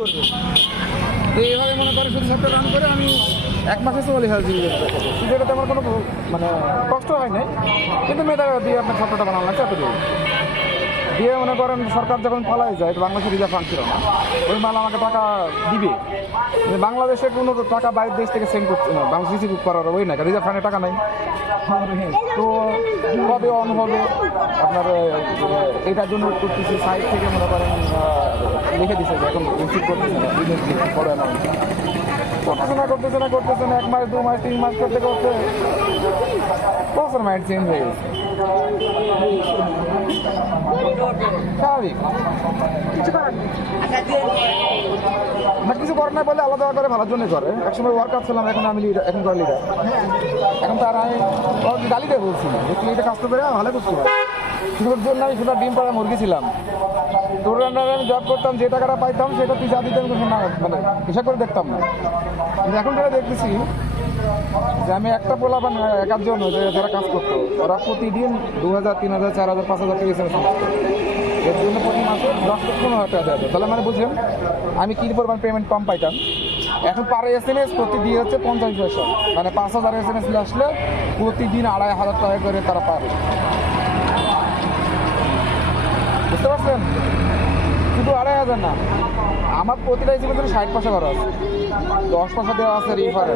করবে। তো এইভাবে মনে করে শুধু সবটা রান করে আমি 1 মাসে 40,000 জিবি কিন্তু এটাতে আমার কোনো মানে কষ্ট হয় নাই, কিন্তু মেয়েটা দিয়ে আপনার সবটা বানানো লাগছে এত দিয়ে মনে করেন সরকার যখন পালাই যায় বাংলাদেশের রিজার্ভ ফান্ড ছিল না, ওই মাল আমাকে টাকা দিবে। বাংলাদেশে কোনো টাকা বাইরের দেশ থেকে সেন্ড করছে না, বাংলাদেশ রিসিভ করার ওই না, রিজার্ভ ফান্ডে টাকা নাই। তো কবে অন হবে আপনার এটার জন্য করতেছি সাইড থেকে মনে করেন লিখে দিচ্ছে যে এখন রিসিভ করতেছে না, বড় অ্যামাউন্ট করতেছে না 1 মাস 2 মাস 3 মাস করতে করতে বছর মাইন্ড চেঞ্জ হয়ে গেছে। স্বাভাবিক না, কিছু করার নাই বলে আলাদা করে ভালোর জন্য করে। একসময় ওয়ার্কার ছিলাম, এখন আমি এখন করে লিডার। এখন তার আমি গালিতে বলছি তুই এটা কাজ করতে ভালো করতে পারে, তোর জন্য আমি সেটা ডিম পাড়া মুরগি ছিলাম, তোর আন্ডারে আমি জব করতাম, যে টাকাটা পাইতাম সেটা তুই যা দিতাম না, মানে হিসাব করে দেখতাম না। কিন্তু এখন যেটা দেখতেছি যে আমি একটা পোলাপান একার জন্য যে যারা কাজ করতো ওরা প্রতিদিন 2,000 3,000 4,000 5,000 টাকা এসে এর জন্য প্রতি মাসে 10-15,000 টাকা দেওয়া যায়। তাহলে মানে বুঝলেন আমি কী পরিমাণ পেমেন্ট কম পাইতাম। এখন পার SMS প্রতি দিয়ে হচ্ছে 50 পয়সা, মানে 5,000 SMS আসলে প্রতিদিন 2,500 টাকা করে তারা পাবে। বুঝতে পারছেন? শুধু 2,500 না, আমার প্রতিটা হিসেবে 60 পয়সা করা আছে, 10 পয়সা দেওয়া আছে রিফারে।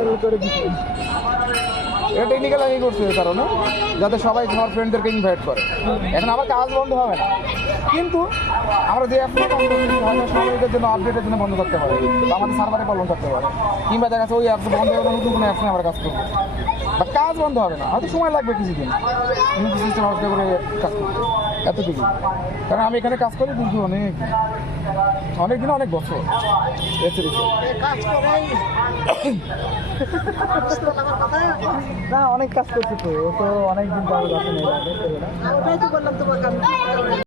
এটা টেকনিক্যাল আমি করছি এই কারণে যাতে সবাই আমার ফ্রেন্ডদেরকে ইনভাইট করে। এখন আমার কাজ বন্ধ হবে না, কিন্তু আমরা যে অ্যাপটা সাময়িকের জন্য আপডেটের জন্য বন্ধ করতে পারে, আমাদের সার্ভারে প্রবলেম থাকতে পারে, কিংবা দেখা যাচ্ছে ওই অ্যাপস বন্ধ হবে না, নতুন কোনো অ্যাপস নিয়ে আমরা কাজ করবো, বাট কাজ বন্ধ হবে না, হয়তো সময় লাগবে কিছুদিন সিস্টেম আপডেট করে কাজ করতে, এতটুকু। কারণ আমি এখানে কাজ করি কিন্তু অনেক দিন অনেক বছর না, অনেক কাজ করছি তো, ও তো অনেক দিন পাওয়া যাচ্ছে না।